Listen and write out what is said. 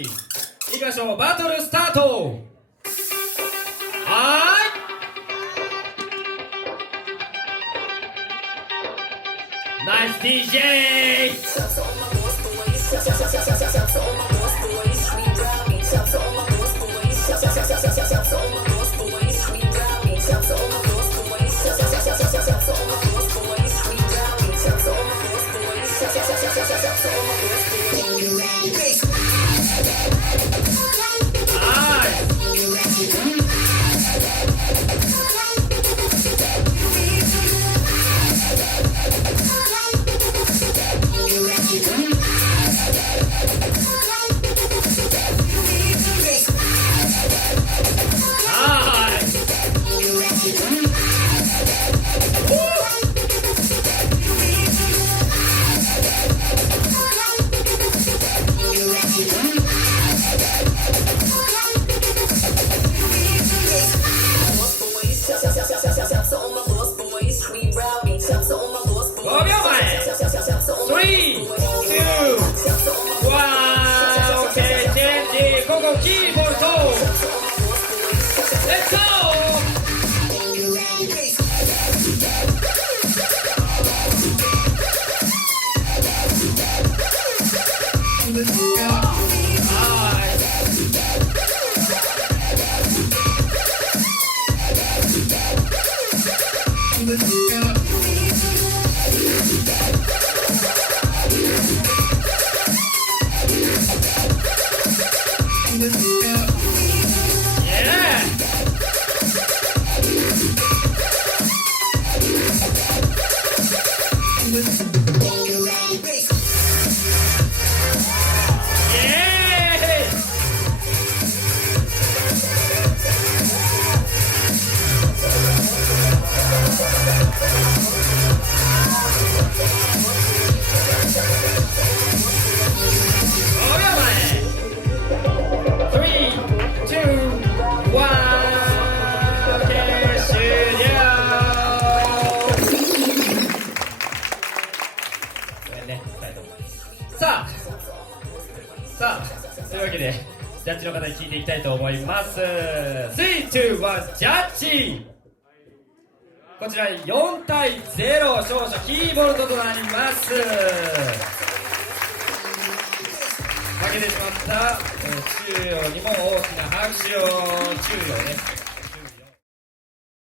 いきましょう。バトルスタート。はーい、ナイス DJ。 キーボルト、レッツゴさあ、というわけでジャッジの方に聞いていきたいと思います。3、2、1、ジャッジ。こちら4対0、勝者キーボルトとなります。負けてしまった中央にも大きな拍手を、中央ね